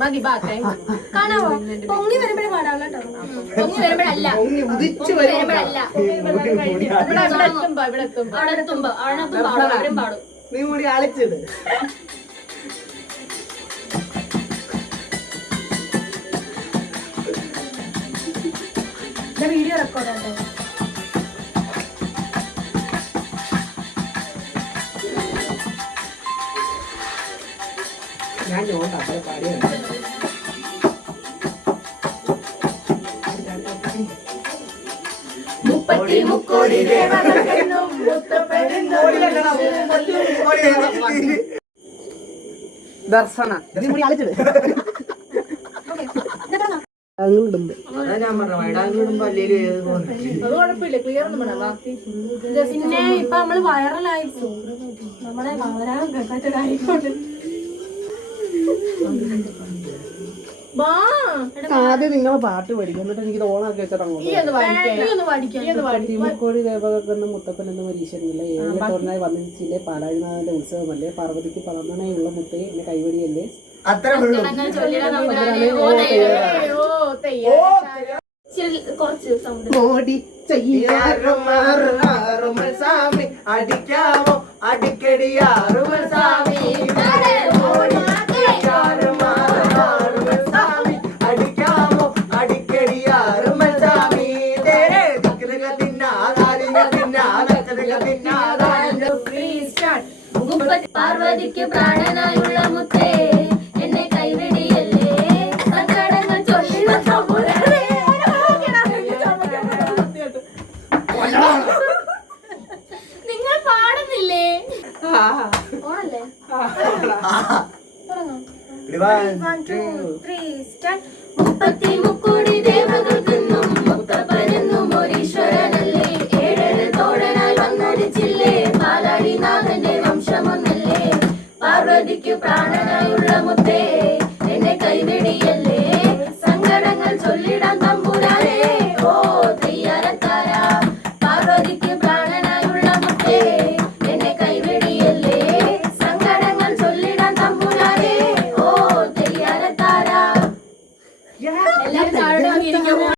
മതി കാണാവോ? പൊങ്ങി വരുമ്പോഴേ പാടാവുള്ള കേട്ടോ. പൊങ്ങി വരുമ്പോഴല്ല, വരുമ്പോഴല്ല, ഇവിടെ എത്തുമ്പോ അവരും പാടും. നീ കൂടി ആളിച്ചത് വീഡിയോ റെക്കോർഡ് ആട്ടോ. ഞാൻ ചോദിച്ചാ പാടിയ മുപ്പത്തി മുക്കോടി ദർശന ആളിച്ചത് പിന്നെ ഇപ്പൊ നമ്മള് വൈറലായിരിക്കും. നമ്മളെ വളരാനും കേൾക്കാത്ത കാര്യമുണ്ട്. ആദ്യം നിങ്ങൾ പാട്ട് പഠിക്കും, എന്നിട്ട് എനിക്ക് ഓണാക്കി വെച്ചിട്ടോടി ദേവകർക്കെന്നും മുത്തപ്പൻ എന്ന പരീക്ഷണില്ല ഏഴത്തോടനായി വന്നിച്ചില്ലേ പാലാഴിനാഥന്റെ ഉത്സവമല്ലേ പാർവതിക്ക് പളർന്നണയുള്ള മുത്തയെ എന്നെ കൈവടിയല്ലേ ഓടി സ്വാമി അടിക്കാമോ അടിക്കടിയാറുമൽ സ്വാമി പാർവതിക്ക് പ്രാണനായുള്ള മുത്തേ എന്നെ കൈവിടിയല്ലേ സങ്കടങ്ങൾ ചൊല്ലിട നിങ്ങൾ പാടുന്നില്ലേ? ഓണല്ലേ? മുപ്പത്തി മുക്കോടി ദേവതർക്കെന്നും മുത്തപ്പനെന്നും ഒരീശ്വരനല്ലേ ഏഴര തോഴനായി വന്നടിച്ചില്ലേ പാലാഴിനാഥന്റെ വംശമൊന്നല്ലേ പാർവതിക്ക് പ്രാണനായുള്ള മുത്തേ